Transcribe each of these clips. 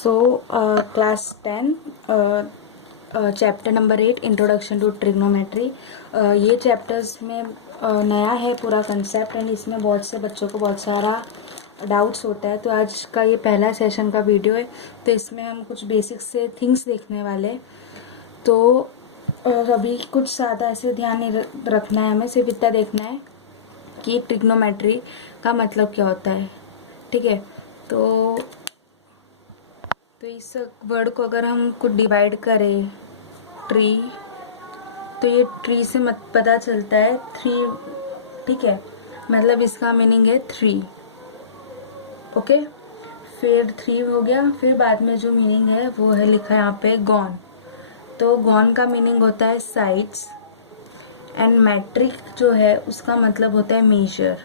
Class 10 chapter number 8 introduction to trigonometry. ये chapters में नया है पूरा कंसेप्ट एंड इसमें बहुत से बच्चों को बहुत सारा डाउट्स होता है। तो आज का ये पहला सेशन का वीडियो है, तो इसमें हम कुछ बेसिक से थिंग्स देखने वाले। तो अभी कुछ ज़्यादा ऐसे ध्यान नहीं रखना है, हमें सिर्फ इतना देखना है कि ट्रिग्नोमेट्री का मतलब क्या होता है। ठीक है, तो इस वर्ड को अगर हम कुछ डिवाइड करें ट्री, तो ये ट्री से मत पता चलता है थ्री। ठीक है, मतलब इसका मीनिंग है थ्री। ओके, फिर थ्री हो गया। फिर बाद में जो मीनिंग है वो है लिखा है यहाँ पे गॉन। तो गॉन का मीनिंग होता है साइड्स एंड मैट्रिक जो है उसका मतलब होता है मेजर।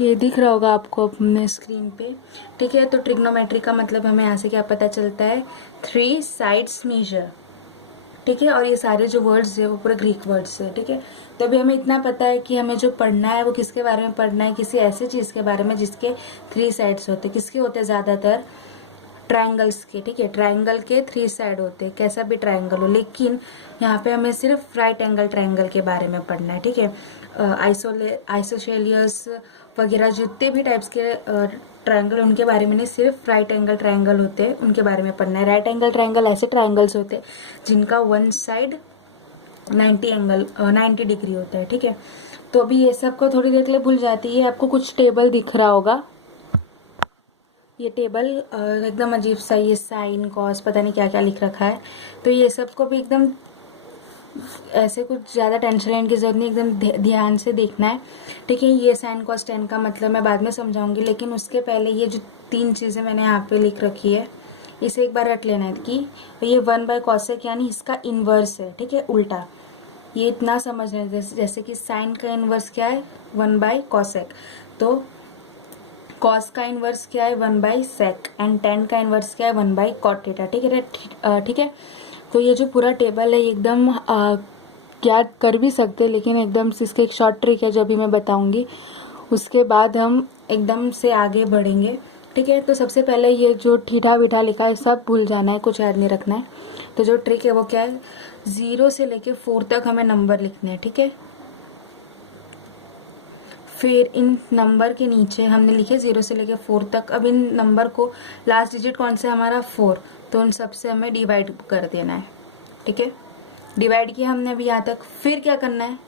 ये दिख रहा होगा आपको अपने स्क्रीन पे। ठीक है, तो ट्रिग्नोमेट्री का मतलब हमें यहाँ से क्या पता चलता है, थ्री साइड्स मेजर। ठीक है, और ये सारे जो वर्ड्स है वो पूरे ग्रीक वर्ड्स है। ठीक है, तो अभी हमें इतना पता है कि हमें जो पढ़ना है वो किसके बारे में पढ़ना है, किसी ऐसी चीज़ के बारे में जिसके थ्री साइड्स होते हैं। किसके होते हैं ज़्यादातर? ट्रायंगल्स के। ठीक है, ट्रायंगल के थ्री साइड होते हैं, कैसा भी ट्रायंगल हो। लेकिन यहाँ पे हमें सिर्फ राइट एंगल ट्रायंगल के बारे में पढ़ना है। ठीक है, आइसोसेलियस वगैरह जितने भी टाइप्स के ट्रायंगल उनके बारे में नहीं, सिर्फ राइट एंगल ट्रायंगल होते हैं उनके बारे में पढ़ना है। राइट एंगल ट्रायंगल ऐसे ट्रायंगल्स होते हैं जिनका वन साइड 90 डिग्री होता है। ठीक है, तो अभी ये सब को थोड़ी देर के लिए भूल जाती है। आपको कुछ टेबल दिख रहा होगा, ये टेबल एकदम अजीब सा, ये साइन कॉस पता नहीं क्या क्या लिख रखा है। तो ये सब को भी एकदम ऐसे कुछ ज़्यादा टेंशन लेने की जरूरत नहीं, एकदम ध्यान से देखना है। ठीक है, ये साइन कॉस टेन का मतलब मैं बाद में समझाऊंगी, लेकिन उसके पहले ये जो तीन चीज़ें मैंने यहाँ पे लिख रखी है इसे एक बार रट लेना है कि ये 1/cosec यानी इसका इन्वर्स है। ठीक है, उल्टा। ये इतना समझ लें जैसे कि साइन का इन्वर्स क्या है, 1/cosec। तो कॉस का इन्वर्स क्या है, 1/sec एंड टेन का इन्वर्स क्या है, 1/cot थीटा। ठीक है, ठीक है। तो ये जो पूरा टेबल है एकदम याद कर भी सकते हैं, लेकिन एकदम से इसका एक शॉर्ट ट्रिक है जो अभी मैं बताऊंगी, उसके बाद हम एकदम से आगे बढ़ेंगे। ठीक है, तो सबसे पहले ये जो ठीठा वीठा लिखा है सब भूल जाना है, कुछ याद नहीं रखना है। तो जो ट्रिक है वो क्या है, 0 से लेके 4 तक हमें नंबर लिखने हैं। ठीक है, फिर इन नंबर के नीचे हमने लिखे 0 से लेके 4 तक। अब इन नंबर को लास्ट डिजिट कौन सा है हमारा, 4, तो उन सब से हमें डिवाइड कर देना है। ठीक है, डिवाइड किया हमने अभी यहाँ तक। फिर क्या करना है,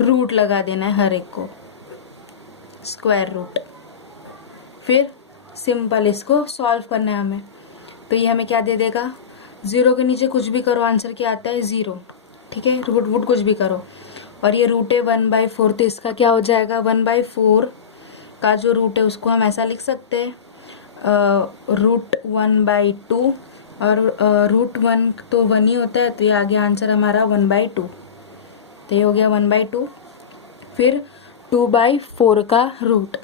रूट लगा देना है हर एक को, स्क्वायर रूट। फिर सिंपल इसको सॉल्व करना है हमें। तो ये हमें क्या दे देगा, 0 के नीचे कुछ भी करो आंसर क्या आता है, 0। ठीक है, रूट वूट कुछ भी करो। और ये रूट है 1/4, तो इसका क्या हो जाएगा, 1/4 का जो रूट है उसको हम ऐसा लिख सकते हैं, रूट 1/2। और रूट 1 तो 1 ही होता है, तो ये आ गया आंसर हमारा 1/2। तो ये हो गया 1/2। फिर 2/4 का रूट,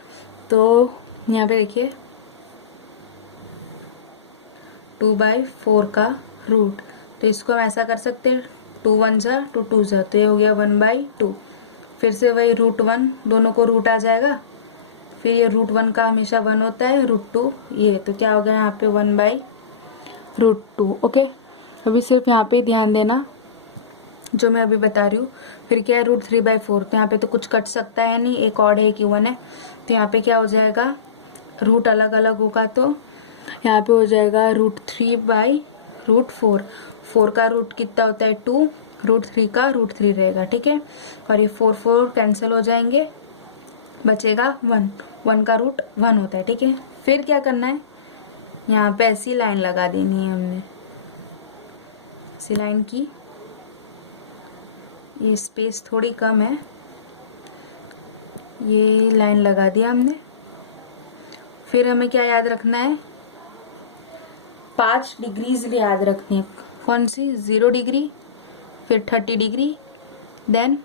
तो यहाँ पे देखिए 2/4 का रूट, तो इसको हम ऐसा कर सकते हैं, 2 1 जा 2 2 जा, तो ये हो गया 1/2। फिर से वही रूट 1, दोनों को रूट आ जाएगा। फिर ये रूट 1 का हमेशा 1 होता है, रूट 2 ये, तो क्या हो गया यहाँ पे 1/√2। ओके, अभी सिर्फ यहाँ पे ध्यान देना जो मैं अभी बता रही हूँ। फिर क्या है, रूट 3/4, तो यहाँ पे तो कुछ कट सकता है नहीं, एक ऑड है एक इवन है। तो यहाँ पे क्या हो जाएगा, रूट अलग अलग होगा, तो यहाँ पे हो जाएगा रूट 3/√4। 4 का रूट कितना होता है, 2, रूट 3 का रूट 3 रहेगा। ठीक है, और ये 4 4 कैंसिल हो जाएंगे, बचेगा 1। 1 का रूट 1 होता है। ठीक है, फिर क्या करना है, यहाँ पे ऐसी लाइन लगा देनी है हमने, ऐसी लाइन की, ये स्पेस थोड़ी कम है, ये लाइन लगा दिया हमने। फिर हमें क्या याद रखना है, 5 डिग्रीज भी याद रखनी है। कौन सी, 0 डिग्री, फिर 30 degree, then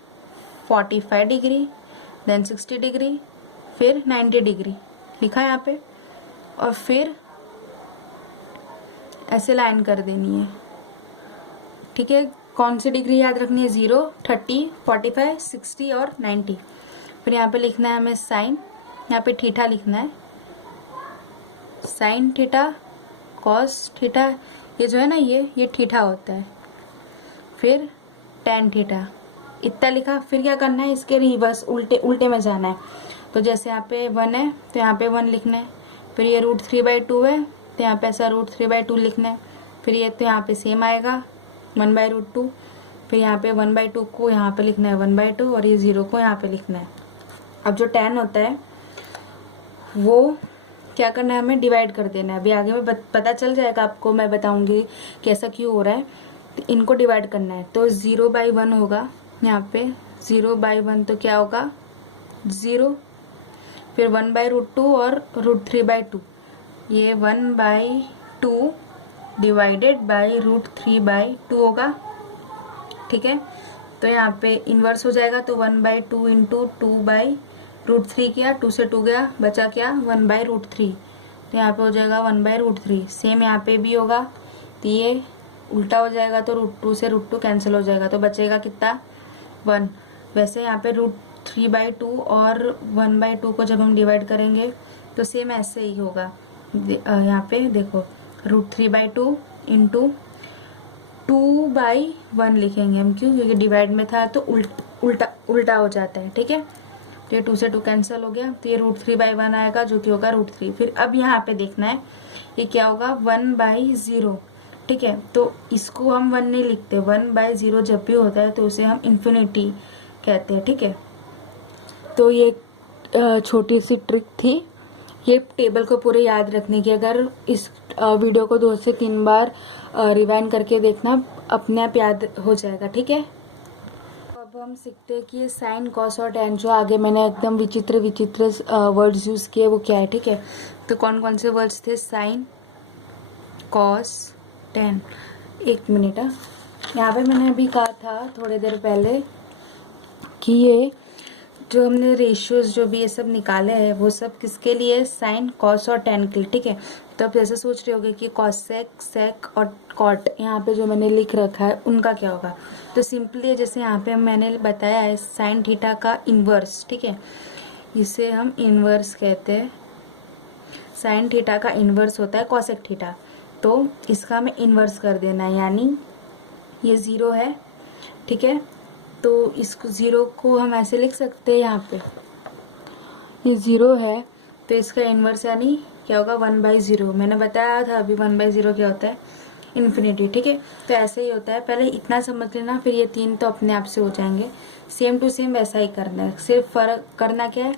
45 degree, then 60 degree, फिर 90 डिग्री लिखा है यहाँ पे। और फिर ऐसे लाइन कर देनी है। ठीक है, कौन सी डिग्री याद रखनी है, 0 30 45 60 और 90। फिर यहाँ पे लिखना है हमें साइन, यहाँ पे ठीठा लिखना है, साइन थीटा कॉस थीटा, ये जो है ना ये थीटा होता है, फिर टेन थीटा, इतना लिखा। फिर क्या करना है, इसके रिवर्स उल्टे उल्टे में जाना है। तो जैसे यहाँ पे 1 है तो यहाँ पे 1 लिखना है, फिर ये √3/2 है तो यहाँ पे ऐसा √3/2 लिखना है, फिर ये तो यहाँ पे सेम आएगा 1/√2, फिर यहाँ पे 1/2 को यहाँ पे लिखना है 1/2 और ये 0 को यहाँ पे लिखना है। अब जो 10 होता है वो क्या करना है, हमें डिवाइड कर देना है। अभी आगे में पता चल जाएगा आपको, मैं बताऊंगी कि ऐसा क्यों हो रहा है। तो इनको डिवाइड करना है, तो 0/1 होगा यहाँ पे, 0/1 तो क्या होगा 0, फिर 1/√2 और √3/2, ये 1/2 डिवाइडेड बाई √3/2 होगा, ठीक है। तो यहाँ पे इन्वर्स हो जाएगा, तो 1/2 इंटू 2/√3 किया, 2 से 2 गया, बचा क्या 1/√3, तो यहाँ पे हो जाएगा 1/√3। सेम यहाँ पे भी होगा, तो ये उल्टा हो जाएगा, तो √2 से √2 कैंसिल हो जाएगा, तो बचेगा कितना 1। वैसे यहाँ पे √3/2 और 1/2 को जब हम डिवाइड करेंगे तो सेम ऐसे ही होगा। यहाँ पे देखो √3/2 इंटू 2/1 लिखेंगे हम, क्यों, क्योंकि डिवाइड में था तो उल्टा हो जाता है, ठीक है। तो ये 2 से 2 कैंसिल हो गया, तो ये √3/1 आएगा जो कि होगा √3। फिर अब यहाँ पे देखना है ये क्या होगा 1/0, ठीक है। तो इसको हम 1 नहीं लिखते, 1/0 जब भी होता है तो उसे हम इन्फिनिटी कहते हैं, ठीक है। तो ये छोटी सी ट्रिक थी, ये टेबल को पूरे याद रखने की। अगर इस वीडियो को 2 से 3 बार रिवाइंड करके देखना, अपने आप याद हो जाएगा, ठीक है। अब हम सीखते हैं कि ये साइन कॉस और टेन, जो आगे मैंने एकदम विचित्र विचित्र वर्ड्स यूज़ किए वो क्या है, ठीक है। तो कौन कौन से वर्ड्स थे, साइन कॉस टेन। एक मिनट, यहाँ पे मैंने अभी कहा था थोड़ी देर पहले कि ये जो हमने रेशियोज जो भी ये सब निकाले हैं वो सब किसके लिए, साइन कॉस और टेन के लिए, ठीक है। तो आप जैसे सोच रहे होगे कि कॉसेक सेक और कॉट यहाँ पे जो मैंने लिख रखा है उनका क्या होगा। तो सिंपली जैसे यहाँ पे मैंने बताया है साइन थीटा का इन्वर्स, ठीक है, इसे हम इन्वर्स कहते हैं। साइन थीटा का इन्वर्स होता है कॉसेक थीटा, तो इसका हमें इन्वर्स कर देना है, यानी ये 0 है, ठीक है। तो इसको 0 को हम ऐसे लिख सकते हैं, यहाँ पे ये 0 है तो इसका इन्वर्स यानी क्या होगा 1/0। मैंने बताया था अभी 1/0 क्या होता है, इन्फिनिटी, ठीक है। तो ऐसे ही होता है, पहले इतना समझ लेना, फिर ये 3 तो अपने आप से हो जाएंगे। सेम टू सेम वैसा ही करना है, सिर्फ फर्क करना क्या है,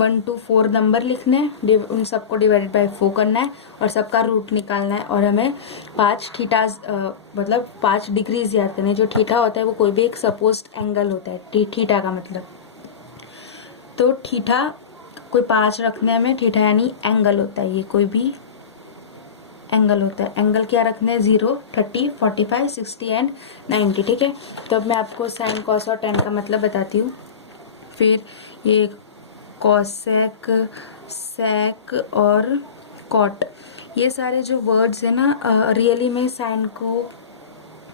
1 to 4 नंबर लिखने हैं, उन सबको डिवाइडेड बाय 4 करना है और सबका रूट निकालना है। और हमें 5 थीटाज मतलब 5 डिग्रीज याद करने हैं। जो थीटा होता है वो कोई भी एक सपोज्ड एंगल होता है, थीटा का मतलब। तो थीटा कोई 5 रखने में, थीटा यानी एंगल होता है, ये कोई भी एंगल होता है। एंगल क्या रखने हैं, 0, 30, 45, 60 एंड 90, ठीक है। तो अब मैं आपको साइन कॉस और टेन का मतलब बताती हूँ। फिर ये कॉसेक सेक और कॉट, ये सारे जो वर्ड्स है ना, रियली में साइन को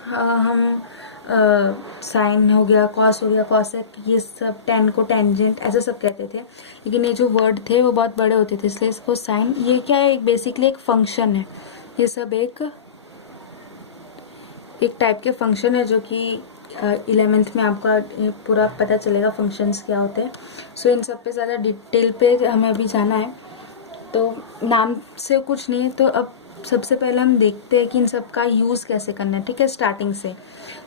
हम साइन हो गया, कॉस हो गया, कॉसेक, ये सब, टेन को टेंजेंट, ऐसे सब कहते थे। लेकिन ये जो वर्ड थे वो बहुत बड़े होते थे, इसलिए इसको साइन, ये क्या है, एक बेसिकली एक फंक्शन है। ये सब एक टाइप के फंक्शन है जो कि 11th में आपका पूरा पता चलेगा फंक्शंस क्या होते हैं। सो इन सब पे ज़्यादा डिटेल पे हमें अभी जाना है, तो नाम से कुछ नहीं। तो अब सबसे पहले हम देखते हैं कि इन सब का यूज़ कैसे करना है, ठीक है, स्टार्टिंग से।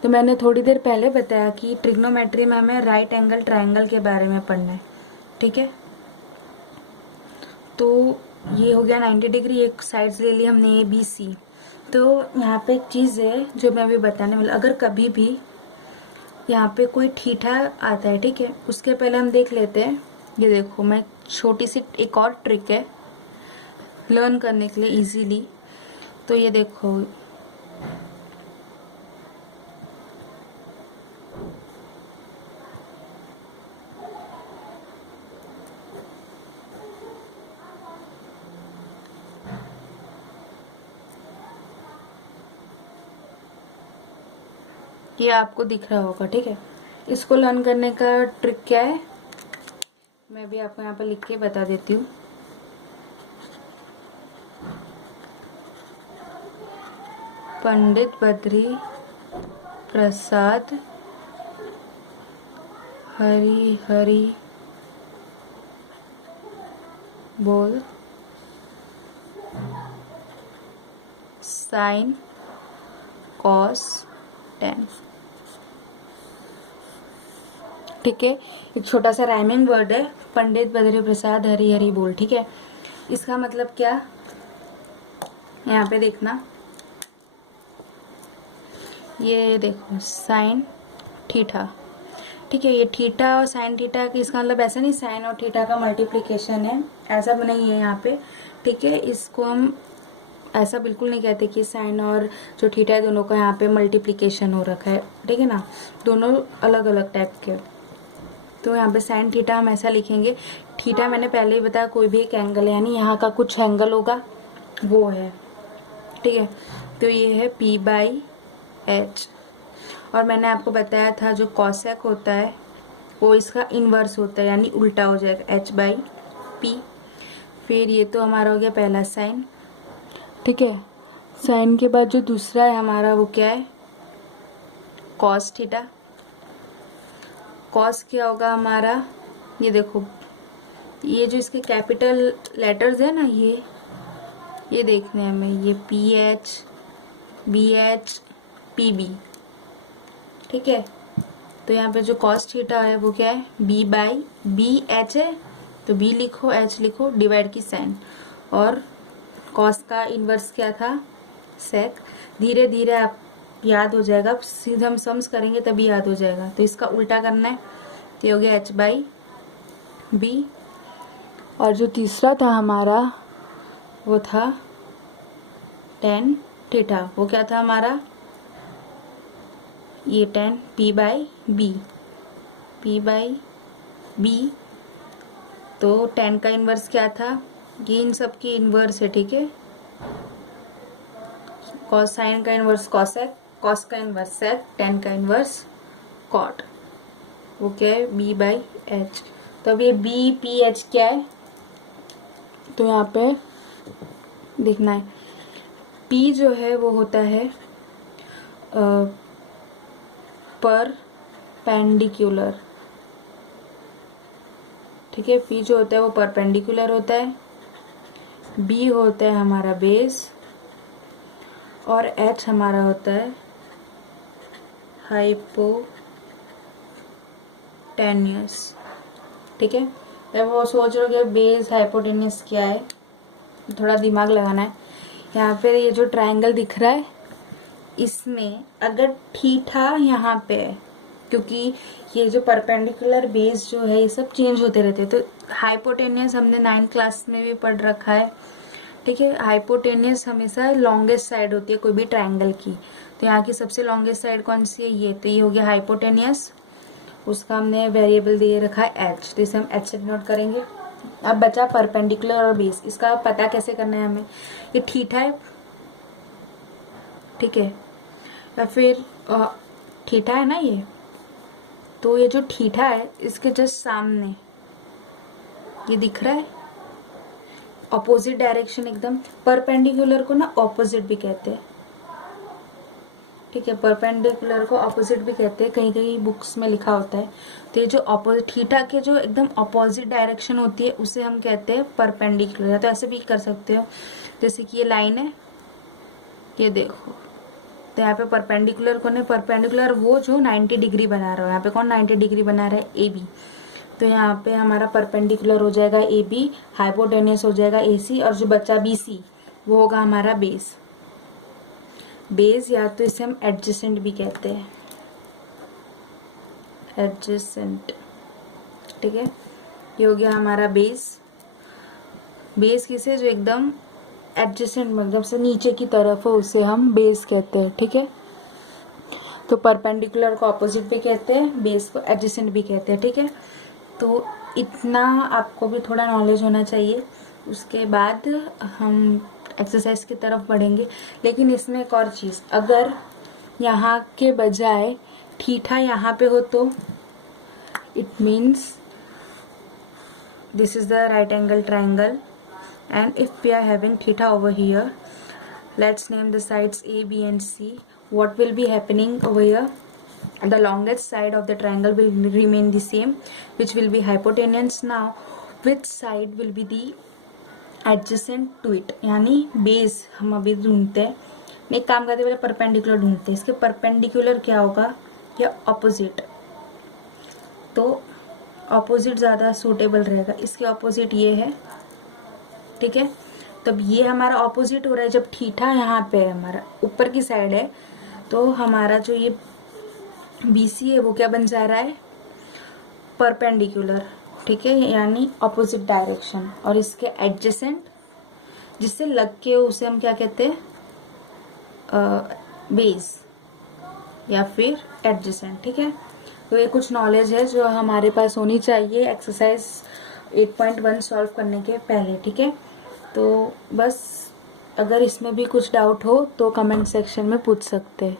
तो मैंने थोड़ी देर पहले बताया कि ट्रिग्नोमेट्री में हमें राइट एंगल ट्रायंगल के बारे में पढ़ना है, ठीक है। तो ये हो गया 90 डिग्री, एक साइड्स ले ली हमने ABC। तो यहाँ पे एक चीज़ है जो मैं अभी बताने वाला, अगर कभी भी यहाँ पे कोई थीटा आता है, ठीक है, उसके पहले हम देख लेते हैं। ये देखो, मैं छोटी सी एक और ट्रिक है लर्न करने के लिए इजीली। तो ये देखो, ये आपको दिख रहा होगा, ठीक है। इसको लर्न करने का ट्रिक क्या है, मैं भी आपको यहाँ पर लिख के बता देती हूँ। पंडित बद्री प्रसाद हरी हरी बोल साइन कॉस टेन। ठीक है, एक छोटा सा राइमिंग वर्ड है, पंडित बद्री प्रसाद हरी हरी बोल। ठीक है, इसका मतलब क्या, यहाँ पे देखना, ये देखो साइन थीटा। ठीक है, ये थीटा और साइन थीटा की, इसका मतलब ऐसा नहीं साइन और थीटा का मल्टीप्लिकेशन है, ऐसा नहीं है यहाँ पे। ठीक है, इसको हम ऐसा बिल्कुल नहीं कहते कि साइन और जो थीटा है दोनों का यहाँ पे मल्टीप्लिकेशन हो रखा है। ठीक है ना, दोनों अलग अलग टाइप के। तो यहाँ पे साइन थीटा हम ऐसा लिखेंगे, थीटा मैंने पहले ही बताया कोई भी एक एंगल है, यानी यहाँ का कुछ एंगल होगा वो है। ठीक है, तो ये है P बाई एच। और मैंने आपको बताया था जो कॉसेक होता है वो इसका इन्वर्स होता है, यानी उल्टा हो जाएगा, H बाई पी। फिर ये तो हमारा हो गया पहला साइन। ठीक है, साइन के बाद जो दूसरा है हमारा वो क्या है, कॉस थीटा। कॉस क्या होगा हमारा, ये देखो, ये जो इसके कैपिटल लेटर्स है ना, ये देखने हैं हमें, ये PH BH PB। ठीक है, तो यहाँ पे जो कॉस थीटा है वो क्या है, B बाई BH है, तो B लिखो H लिखो, डिवाइड की साइन। और कॉस का इन्वर्स क्या था, सेक। धीरे धीरे आप याद हो जाएगा, सीधे हम सम्स करेंगे तभी याद हो जाएगा। तो इसका उल्टा करना है, तो ये हो गया H बाई बी। और जो तीसरा था हमारा वो था टेन थीटा, वो क्या था हमारा, ये tan P by B, P by B. तो टेन का इन्वर्स क्या था, ये इन सब की इन्वर्स है। ठीक है, कॉस, साइन का इन्वर्स कॉसेक, कॉस का इन्वर्स सेक, टेन का इन्वर्स कॉट। वो क्या है, B बाई एच। तो अब ये BPH क्या है, तो यहाँ पे देखना है, P जो है वो होता है परपेंडिकुलर। ठीक है, P जो होता है वो परपेंडिकुलर होता है, B होता है हमारा बेस, और H हमारा होता है हाइपोटेनियस। ठीक है, जब वो सोच रहे हो कि बेस हाइपोटेनियस क्या है, थोड़ा दिमाग लगाना है। यहाँ पे ये जो ट्रायंगल दिख रहा है, इसमें अगर थीटा यहाँ पे है, क्योंकि ये जो परपेंडिकुलर बेस जो है ये सब चेंज होते रहते हैं, तो हाइपोटेनियस हमने 9th क्लास में भी पढ़ रखा है। ठीक है, हाइपोटेनियस हमेशा लॉन्गेस्ट साइड होती है कोई भी ट्रायंगल की। तो यहाँ की सबसे लॉन्गेस्ट साइड कौन सी है, ये, तो ये हो गया हाइपोटेनियस। उसका हमने वेरिएबल दे रखा है H, तो इसे हम H से डिनोट करेंगे। अब बचा परपेंडिकुलर और बेस, इसका पता कैसे करना है हमें, ये थीटा है। ठीक है, या फिर थीटा है ना ये, तो ये जो थीटा है इसके जस्ट सामने ये दिख रहा है, ऑपोजिट डायरेक्शन एकदम। परपेंडिकुलर को ना ऑपोजिट भी कहते हैं। ठीक है, परपेंडिकुलर को ऑपोजिट भी कहते हैं, कहीं कहीं बुक्स में लिखा होता है। तो ये जो ऑपोजिट, थीटा के जो एकदम ऑपोजिट डायरेक्शन होती है उसे हम कहते हैं परपेंडिकुलर। तो ऐसे भी कर सकते हो, जैसे कि ये लाइन है, ये देखो, तो यहाँ पे परपेंडिकुलर कौन है, परपेंडिकुलर वो जो 90 डिग्री बना रहा है। यहाँ पे कौन 90 डिग्री बना रहा है, AB। तो यहाँ पे हमारा परपेंडिकुलर हो जाएगा AB, हाइपोटेनियस हो जाएगा AC, और जो बचा BC वो होगा हमारा बेस। बेस, या तो इसे हम एडजेसेंट भी कहते हैं, एडजेसेंट। ठीक है, ये हो गया हमारा बेस। बेस किसे, जो एकदम एडजेसेंट मतलब से नीचे की तरफ है उसे हम बेस कहते हैं। ठीक है, तो परपेंडिकुलर को ऑपोजिट भी कहते हैं, बेस को एडजेसेंट भी कहते हैं। ठीक है, तो इतना आपको भी थोड़ा नॉलेज होना चाहिए। उसके बाद हम एक्सरसाइज की तरफ बढ़ेंगे। लेकिन इसमें एक और चीज़, अगर यहाँ के बजाय थीटा यहाँ पे हो तो it means this is the right angle triangle, and if we are having theta over here, Let's name the sides A, B and C. What will be happening over here? The longest side of the triangle will remain the same, which will be hypotenuse. Now which side will be the adjacent to it, यानी base हम अभी ढूंढते हैं। एक काम करते पहले perpendicular ढूंढते हैं। इसके परपेंडिकुलर क्या होगा या ऑपोजिट, तो ऑपोजिट ज़्यादा सूटेबल रहेगा। इसके ऑपोजिट ये है, ठीक है। तब ये हमारा ऑपोजिट हो रहा है जब थीटा यहाँ पे है, हमारा ऊपर की साइड है, तो हमारा जो ये BC है वो क्या बन जा रहा है, परपेंडिकुलर, ठीक है, यानी ऑपोजिट डायरेक्शन। और इसके एडजेसेंट जिससे लग के उसे हम क्या कहते हैं, बेस या फिर एडजेसेंट, ठीक है। तो ये कुछ नॉलेज है जो हमारे पास होनी चाहिए एक्सरसाइज 8.1 सॉल्व करने के पहले, ठीक है। तो बस अगर इसमें भी कुछ डाउट हो तो कमेंट सेक्शन में पूछ सकते हैं।